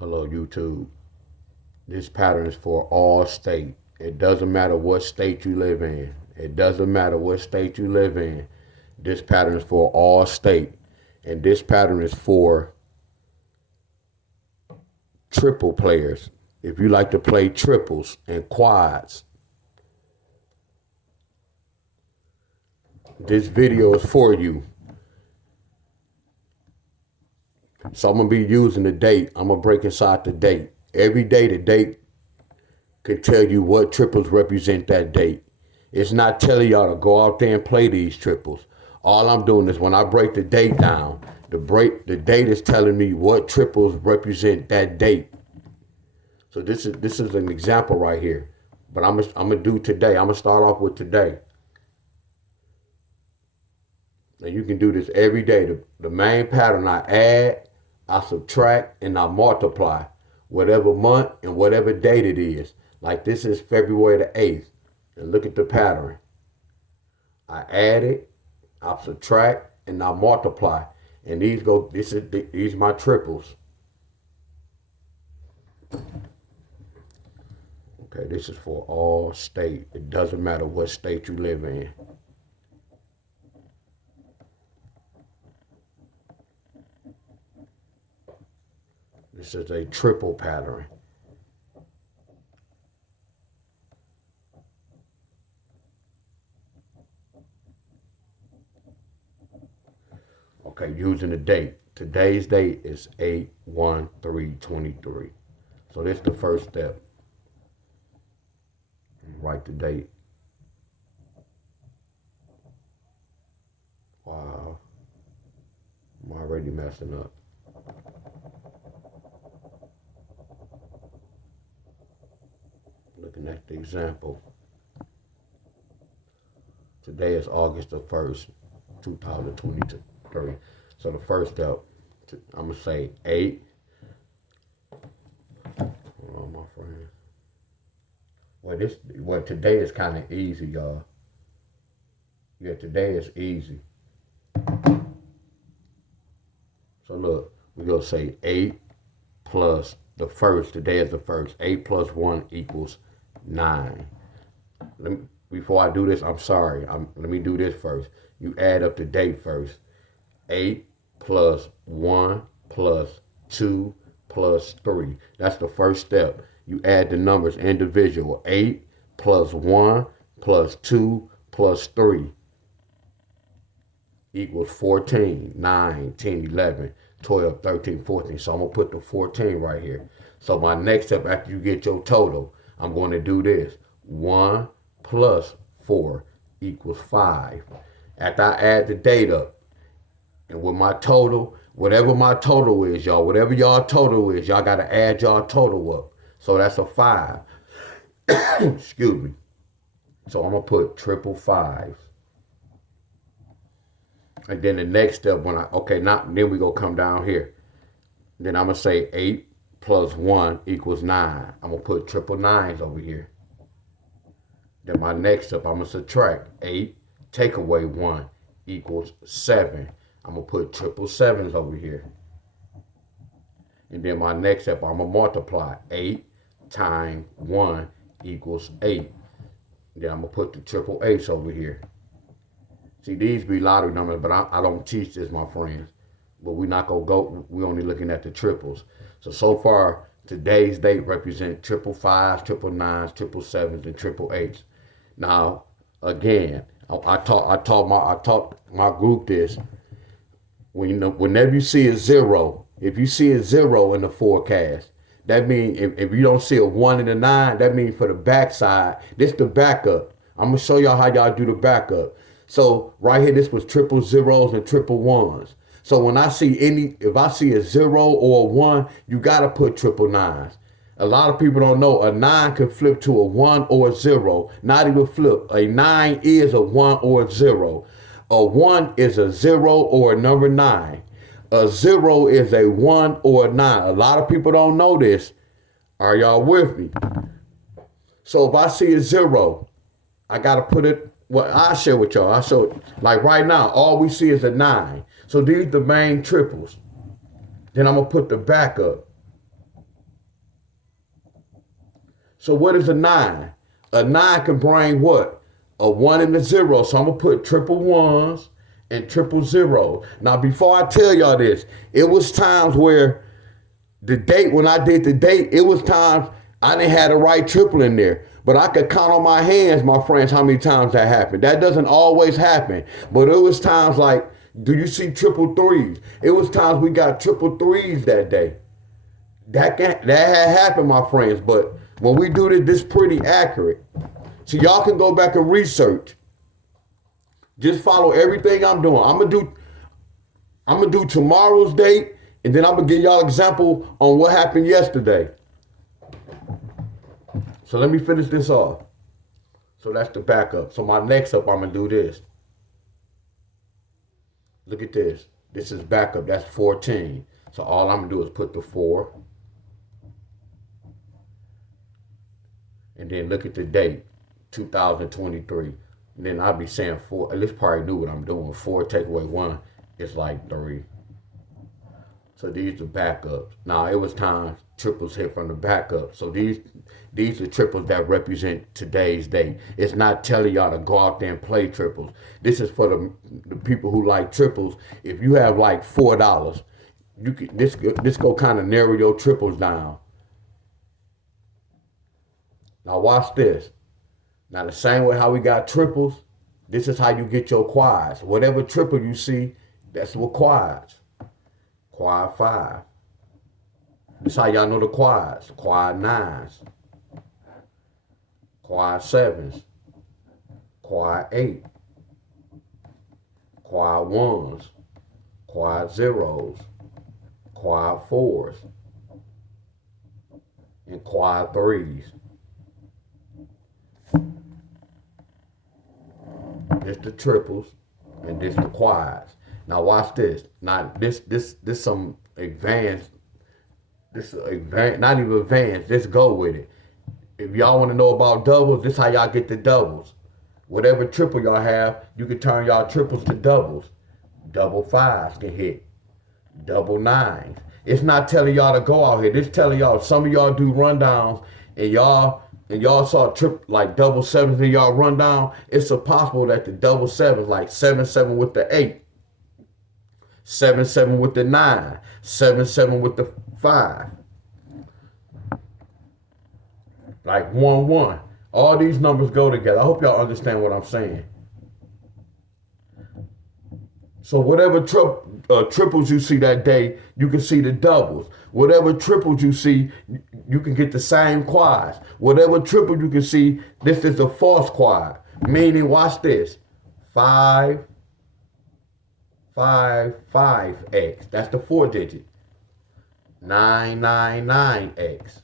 Hello, YouTube. This pattern is for all state. It doesn't matter what state you live in. It doesn't matter what state you live in. This pattern is for all state. And this pattern is for triple players. If you like to play triples and quads, this video is for you. So I'm going to be using the date. I'm going to break inside the date. Every day the date can tell you what triples represent that date. It's not telling y'all to go out there and play these triples. All I'm doing is when I break the date down, the date is telling me what triples represent that date. So this is an example right here. But I'm gonna do today. I'm gonna start off with today. And you can do this every day. The main pattern, I add, I subtract, and I multiply whatever month and whatever date it is. Like this is February the 8th. And look at the pattern. I add it, I subtract, and I multiply. And these are my triples. Okay, this is for all state. It doesn't matter what state you live in. This is a triple pattern. Okay, using the date. Today's date is 8/1/23. So this is the first step. Write the date. Wow. I'm already messing up. Looking at the example. Today is August the 1st, 2023. So the first step, I'm going to say 8. Hold on, my friend. Well, today is kind of easy, y'all. Yeah, today is easy. So look, we're going to say 8 plus the first. Today is the first. 8 plus 1 equals 9. Before I do this, I'm sorry. Let me do this first. You add up the date first. 8 plus 1 plus 2 plus 3. That's the first step. You add the numbers individual. 8 plus 1 plus 2 plus 3 equals 14, 9, 10, 11, 12, 13, 14. So I'm going to put the 14 right here. So my next step after you get your total, I'm going to do this. 1 plus 4 equals 5. After I add the date up, and with my total, whatever my total is, y'all, whatever y'all total is, y'all got to add y'all total up. So that's a 5. Excuse me. So I'm going to put triple 5s. And then the next step, then we go come down here. Then I'm going to say 8 plus 1 equals 9. I'm going to put triple 9s over here. Then my next step, I'm going to subtract. 8 take away 1 equals 7. I'm going to put triple 7s over here. And then my next step, I'm going to multiply. 8 times 1 equals 8. Then I'm going to put the triple 8s over here. See, these be lottery numbers, but I don't teach this, my friends. But we're not going to go, we're only looking at the triples. So far, today's date represents triple 5s, triple 9s, triple 7s, and triple 8s. Now, again, I taught my group this. Whenever you see a 0, if you see a 0 in the forecast, that means if you don't see a 1 and a 9, that means for the backside, this the backup. I'm going to show y'all how y'all do the backup. So right here, this was triple 0s and triple 1s. So when I see if I see a 0 or a 1, you got to put triple 9s. A lot of people don't know a 9 can flip to a 1 or a 0. Not even flip. A 9 is a 1 or a 0. A 1 is a 0 or a number 9. A 0 is a 1 or a 9. A lot of people don't know this. Are y'all with me? So if I see a 0, I got to put it. Well, I'll share with y'all. I'll show it. Like right now, all we see is a 9. So these are the main triples. Then I'm going to put the backup. So what is a 9? A 9 can bring what? A 1 and a 0. So I'm going to put triple ones and triple zeros. Now, before I tell y'all this, it was times where the date, when I did the date, it was times I didn't have the right triple in there. But I could count on my hands, my friends, how many times that happened. That doesn't always happen. But it was times like, do you see triple threes? It was times we got triple threes that day. That had happened, my friends. But when we do this pretty accurate. So y'all can go back and research. Just follow everything I'm doing. I'm gonna do tomorrow's date, and then I'm gonna give y'all an example on what happened yesterday. So let me finish this off. So that's the backup. So my next up, I'm gonna do this. Look at this. This is backup. That's 14. So all I'm gonna do is put the 4. And then look at the date, 2023. And then I'll be saying 4. At least probably knew what I'm doing. 4 take away 1 is like 3. So these are backups. Now it was times triples hit from the backup. So these are triples that represent today's date. It's not telling y'all to go out there and play triples. This is for the people who like triples. If you have like $4, you can this go kind of narrow your triples down. Now watch this. Now the same way how we got triples, this is how you get your quads. Whatever triple you see, that's what quads. Quad 5. This is how y'all know the quads. Quad 9s. Quad 7s. Quad 8. Quad 1s. Quad 0s. Quad 4s. And quad 3s. This the triples, and this the quads. Now watch this. Now this some advanced. This not even advanced. Just go with it. If y'all want to know about doubles, this how y'all get the doubles. Whatever triple y'all have, you can turn y'all triples to doubles. Double 5s can hit. Double 9s. It's not telling y'all to go out here. This telling y'all some of y'all do rundowns and y'all saw like double 7s in y'all rundown. It's possible that the double 7s, like 7-7 with the 8, 7-7 with the 9, 7-7 with the 5, like 1-1. All these numbers go together. I hope y'all understand what I'm saying. So whatever triples you see that day, you can see the doubles. Whatever triples you see, you can get the same quads. Whatever triple you can see, this is a false quad. Meaning, watch this. 5, 5, 5x. That's the 4 digit. 9, 9, 9x.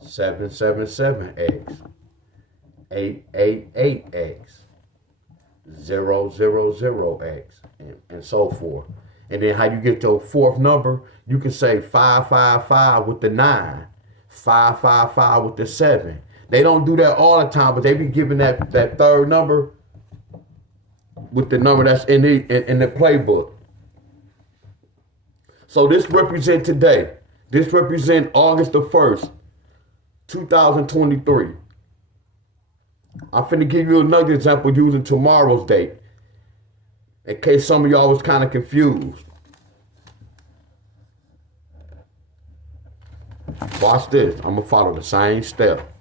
7, 7, 7x. 8, 8, 8x. 0, 0, 0x. And so forth. And then how you get your fourth number, you can say 5, 5, 5 with the 9, 5, 5, 5 with the 7. They don't do that all the time, but they be giving that third number with the number that's in the playbook. So this represent today. This represent August the 1st, 2023. I'm finna give you another example using tomorrow's date, in case some of y'all was kind of confused. Watch this. I'm going to follow the same step.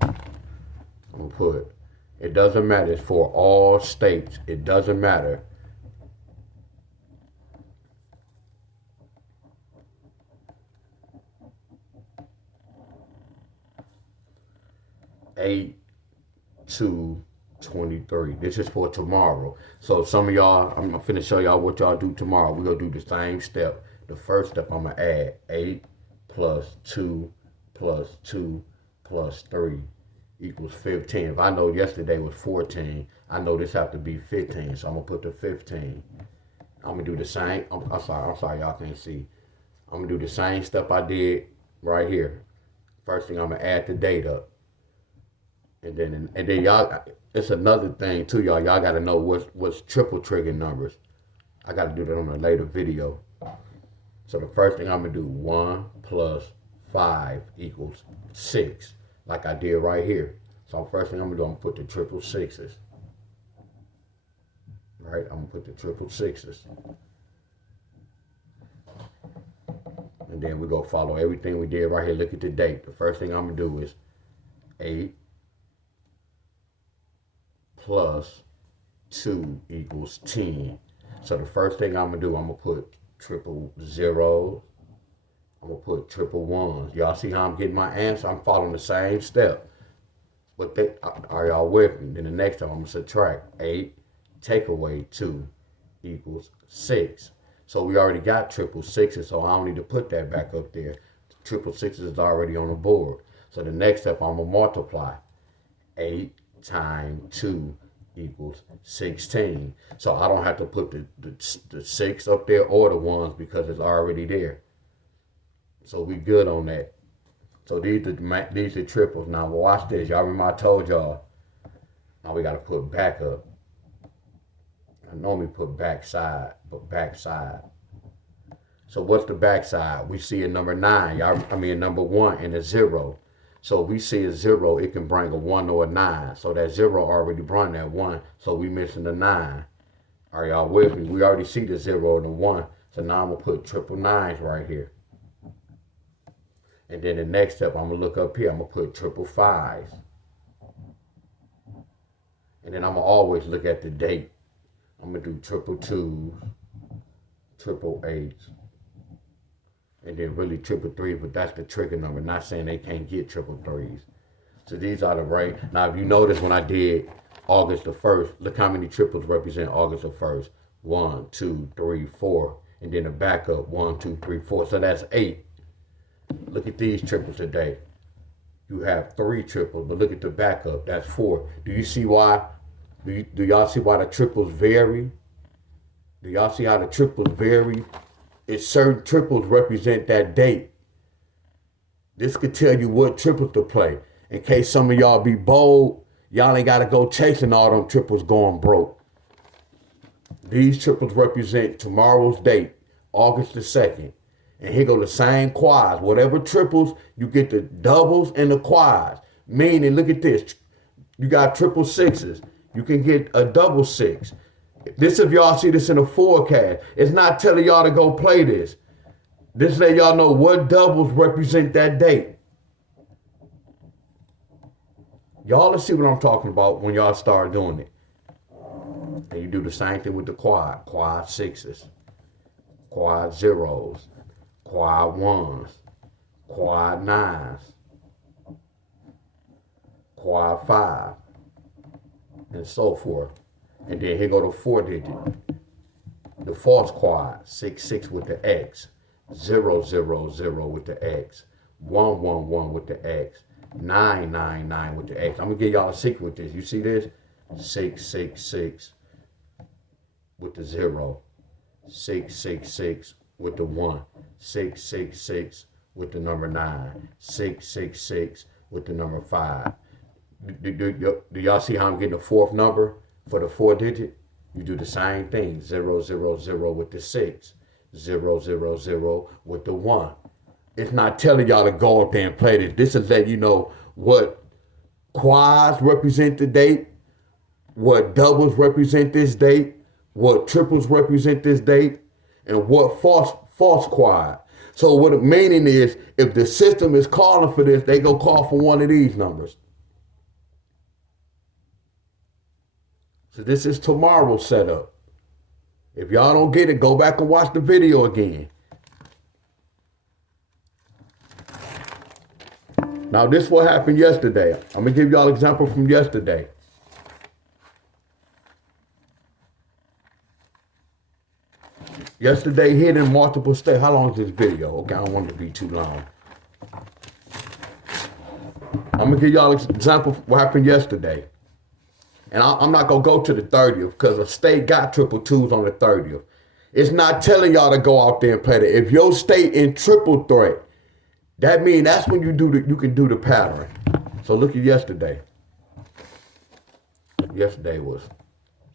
I'm going to put, it doesn't matter. It's for all states. It doesn't matter. Eight, 2, 23. This is for tomorrow. So some of y'all, I'm finna show y'all what y'all do tomorrow. We're gonna do the same step. The first step, I'm gonna add 8 plus 2 plus 2 plus 3 equals 15. If I know yesterday was 14, I know this have to be 15. So I'm gonna put the 15. I'm gonna do the same. I'm sorry, y'all can't see. I'm gonna do the same step I did right here. First thing, I'm gonna add the date up. And then y'all, it's another thing too, y'all. Y'all gotta know what's triple trigger numbers. I gotta do that on a later video. So the first thing I'm gonna do, 1 plus 5 equals 6. like I did right here. So first thing I'm gonna do, I'm gonna put the triple sixes. Right, I'm gonna put the triple sixes. And then we go follow everything we did right here. Look at the date. The first thing I'm gonna do is 8 plus 2 equals 10. So the first thing I'm gonna do, I'm gonna put triple zeros. I'm gonna put triple ones. Y'all see how I'm getting my answer? I'm following the same step. But are y'all with me? Then the next time I'm gonna subtract 8, take away 2 equals 6. So we already got triple sixes, so I don't need to put that back up there. Triple sixes is already on the board. So the next step, I'm gonna multiply. 8 times 2 equals 16. So I don't have to put the 6 up there or the ones because it's already there. So we good on that. So these are triples. Now watch this. Y'all remember I told y'all. Now we got to put back up. I normally put back side, but back side. So what's the back side? We see a number 9. A number 1 and a 0. So we see a 0, it can bring a 1 or a 9. So that 0 already brought that 1. So we missing the 9. Are y'all with me? We already see the 0 and the 1. So now I'm going to put triple nines right here. And then the next step, I'm going to look up here. I'm going to put triple fives. And then I'm going to always look at the date. I'm going to do triple twos, triple eights, and then really triple threes, but that's the trigger number. Not saying they can't get triple threes. So these are the right. Now, if you notice when I did August the 1st, look how many triples represent August the 1st. 1, 2, 3, 4. And then the backup, 1, 2, 3, 4. So that's 8. Look at these triples today. You have 3 triples, but look at the backup. That's 4. Do you see why? Do y'all see why the triples vary? Do y'all see how the triples vary? It's certain triples represent that date. This could tell you what triples to play. In case some of y'all be bold, y'all ain't got to go chasing all them triples going broke. These triples represent tomorrow's date, August the 2nd. And here go the same quads. Whatever triples, you get the doubles and the quads. Meaning, look at this. You got triple sixes. You can get a double 6. This, if y'all see this in a forecast, it's not telling y'all to go play this. This let y'all know what doubles represent that date. Y'all will see what I'm talking about when y'all start doing it. And you do the same thing with the quad sixes, quad zeros, quad ones, quad nines, quad 5, and so forth. And then here go the 4-digit. The false quad, 6, 6 with the X, 0, 0, 0 with the X, 1, 1, 1 with the X, 9, 9, 9 with the X. I'm gonna give y'all a secret with this. You see this? 6, 6, 6 with the 0, 6, 6, 6 with the 1, 6, 6, 6 with the number 9, 6, 6, 6 with the number 5. Do y'all see how I'm getting the 4th number for the 4-digit? You do the same thing. 0, 0, 0 with the 6, 0, 0, 0 with the 1. It's not telling y'all to go up there and play this. This is letting you know what quads represent the date, what doubles represent this date, what triples represent this date, and what false quad. So what the meaning is, if the system is calling for this, they go call for one of these numbers. So this is tomorrow's setup. If y'all don't get it, go back and watch the video again. Now this what happened yesterday. I'm gonna give y'all an example from yesterday. Yesterday hit in multiple states. How long is this video? Okay, I don't want it to be too long. I'm gonna give y'all an example of what happened yesterday. And I'm not going to go to the 30th because a state got triple twos on the 30th. It's not telling y'all to go out there and play that. If your state in triple threat, that means that's when you can do the pattern. So look at yesterday. Yesterday was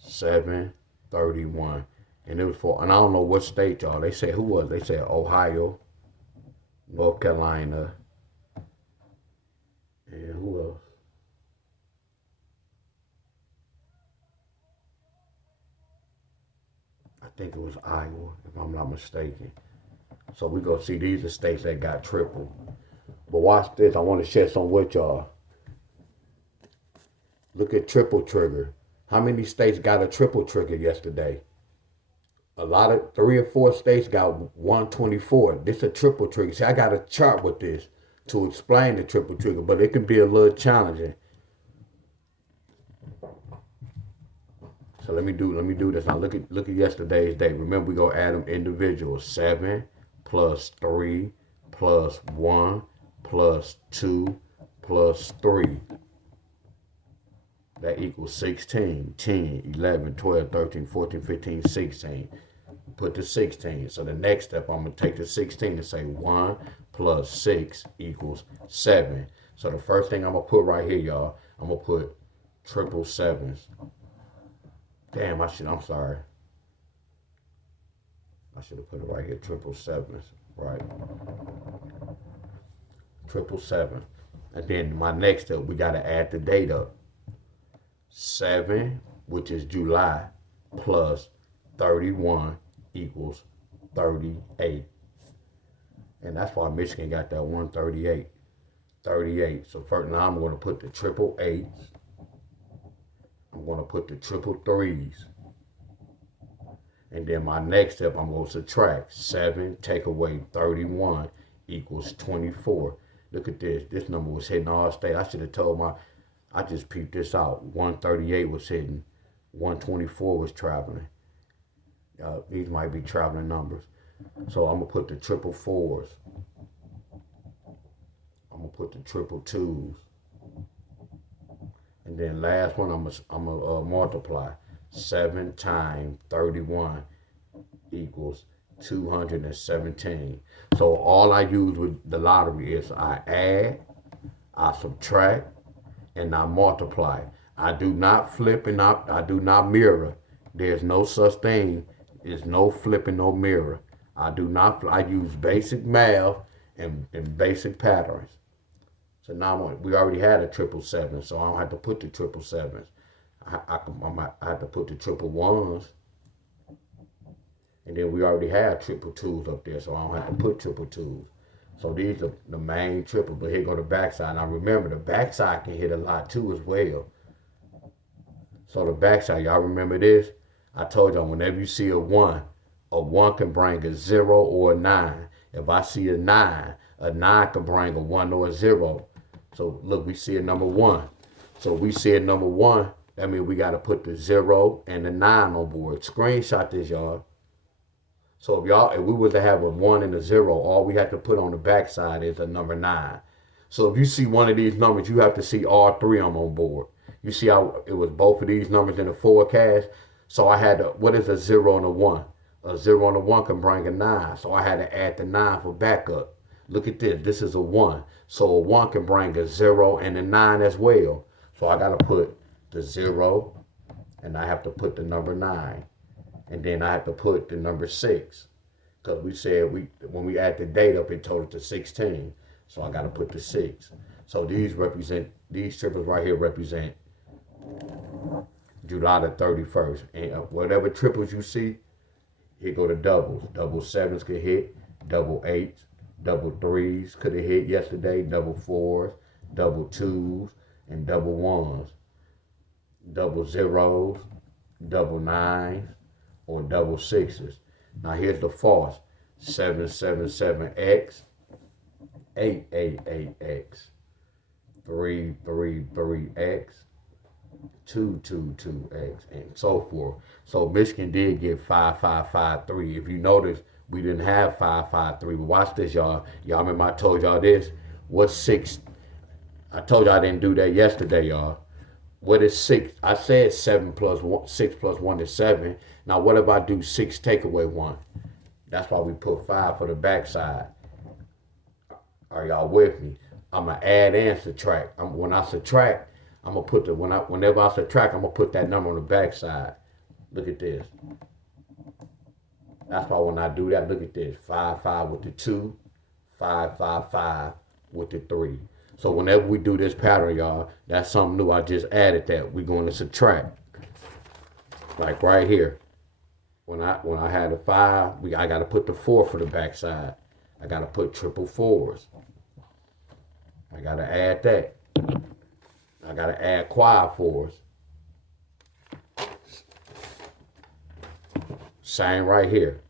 7/31. And it was for, and I don't know what state, y'all. They said, who was? They said Ohio, North Carolina, and who think it was Iowa, if I'm not mistaken. So we go see these are states that got triple. But watch this. I want to share some with y'all. Look at triple trigger. How many states got a triple trigger yesterday? A lot of 3 or 4 states got 124. This a triple trigger. See, I got a chart with this to explain the triple trigger, but it can be a little challenging. So let me do this. Now look at yesterday's date. Remember, we go add them individuals. 7 plus 3 plus 1 plus 2 plus 3. That equals 16, 10, 11, 12, 13, 14, 15, 16. Put the 16. So the next step, I'm going to take the 16 and say 1 plus 6 equals 7. So the first thing I'm going to put right here, y'all, I'm going to put triple sevens. Damn, I'm sorry. I should have put it right here, triple sevens, right? Triple seven. And then my next step, we got to add the date up. 7, which is July, plus 31 equals 38. And that's why Michigan got that 138. 38. So first, now I'm going to put the triple eights. I'm going to put the triple threes. And then my next step, I'm going to subtract. 7 take away 31 equals 24. Look at this. This number was hitting all state. I should have told I just peeped this out. 138 was hitting. 124 was traveling. These might be traveling numbers. So I'm going to put the triple fours. I'm going to put the triple twos. And then last one, I'm gonna multiply. 7 times 31 equals 217. So all I use with the lottery is I add, I subtract, and I multiply. I do not flip and I do not mirror. There's no such thing. There's no flipping, no mirror. I use basic math and basic patterns. So now we already had a triple seven, so I don't have to put the triple sevens. I have to put the triple ones. And then we already have triple twos up there, so I don't have to put triple twos. So these are the main triple, but here go the backside. Now remember, the backside can hit a lot too as well. So the backside, y'all remember this? I told y'all, whenever you see a 1 can bring a 0 or a 9. If I see a 9 can bring a 1 or a 0. So look, we see a number 1. So we see a number 1, that means we got to put the 0 and the 9 on board. Screenshot this, y'all. So if we were to have a 1 and a 0, all we have to put on the backside is a number 9. So if you see one of these numbers, you have to see all 3 of them on board. You see how it was both of these numbers in the forecast? So I had to, what is a 0 and a 1? A 0 and a 1 can bring a 9. So I had to add the 9 for backup. Look at this. This is a 1. So a 1 can bring a 0 and a 9 as well. So I got to put the 0 and I have to put the number 9. And then I have to put the number 6. Because we said when we add the date up, it totaled to 16. So I got to put the 6. So these triples right here represent July the 31st. And whatever triples you see, here go the doubles. Double sevens could hit, double eights, double threes could have hit yesterday, double fours, double twos, and double ones. Double zeros, double nines, or double sixes. Now here's the false. 777X, 888X, 333X, 222X, and so forth. So Michigan did get 5553. If you notice, we didn't have 553. But watch this, y'all. Y'all remember I told y'all this? What's 6? I told y'all I didn't do that yesterday, y'all. What is 6? I said 7 plus 1, 6 plus 1 is 7. Now what if I do 6 take away 1? That's why we put 5 for the backside. Are y'all with me? I'm gonna add and subtract. When I subtract, I'm gonna put whenever I subtract, I'm gonna put that number on the backside. Look at this. That's why when I do that, look at this. 5, 5 with the 2, 5, 5, 5 with the 3. So whenever we do this pattern, y'all, that's something new. I just added that. We're going to subtract. Like right here. When I had a 5, I got to put the 4 for the backside. I got to put triple 4s. I got to add that. I got to add quad 4s. Same right here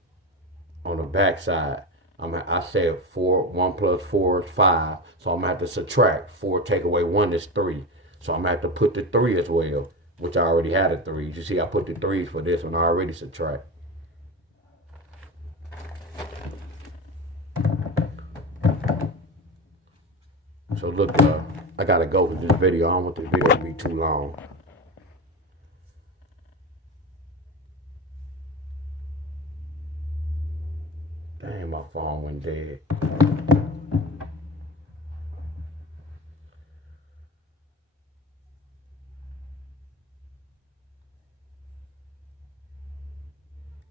on the backside. I said 1 plus 4 is 5. So I'm going to have to subtract. 4 take away 1 is 3. So I'm going to have to put the 3 as well, which I already had a 3. You see, I put the 3s for this one. I already subtract. So look, I got to go with this video. I don't want this video to be too long. Dang, my phone went dead.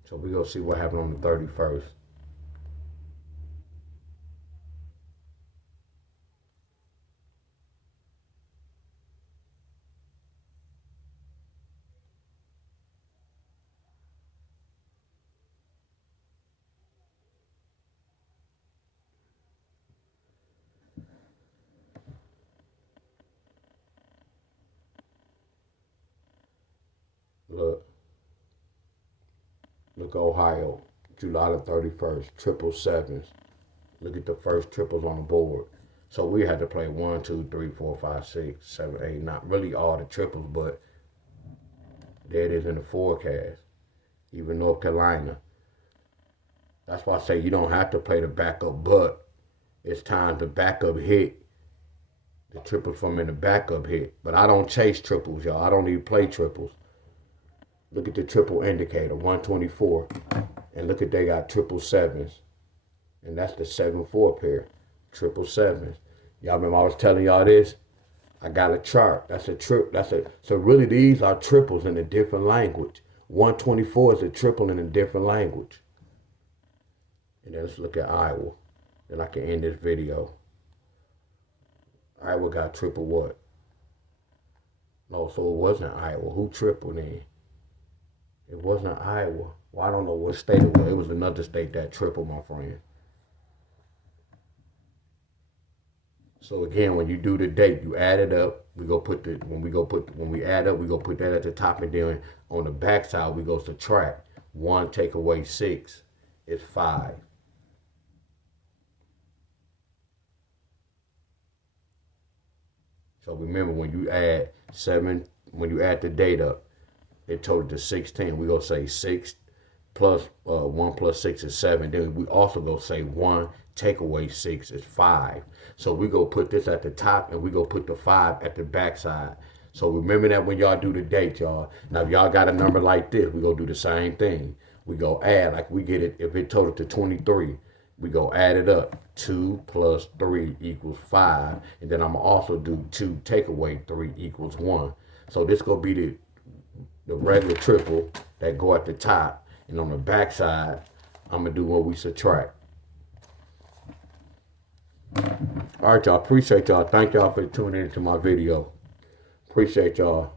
So we're going to see what happened on the 31st. Look, Ohio, July the 31st, 777s. Look at the first triples on the board. So we had to play 1, 2, 3, 4, 5, 6, 7, 8. Not really all the triples, but there it is in the forecast. Even North Carolina. That's why I say you don't have to play the backup, but it's time the backup hit. The triples from in the backup hit. But I don't chase triples, y'all. I don't even play triples. Look at the triple indicator, 124. And look at they got 777s. And that's the 7-4 pair. 777s. Y'all remember I was telling y'all this? I got a chart. So really these are triples in a different language. 124 is a triple in a different language. And then let's look at Iowa. Then I can end this video. Iowa got triple what? No, so it wasn't Iowa. Who tripled in? It wasn't Iowa. Well, I don't know what state it was. It was another state that tripled, my friend. So again, when you do the date, you add it up. When we add up, we go put that at the top, and then on the back side we go subtract. 1 take away 6 is 5. So remember, when you add the date up, it totaled to 16. We gonna say 6 plus 1 plus 6 is 7. Then we also go say 1 take away 6 is 5. So we go put this at the top, and we go put the 5 at the back side. So remember that when y'all do the date, y'all. Now if y'all got a number like this, we go do the same thing. We go add, like we get it, if it totaled to 23, we go add it up. 2 plus 3 equals 5. And then I'm gonna also do 2 take away 3 equals 1. So this gonna be the regular triple that go at the top, and on the back side, I'm gonna do what we subtract. All right, y'all. Appreciate y'all. Thank y'all for tuning into my video. Appreciate y'all.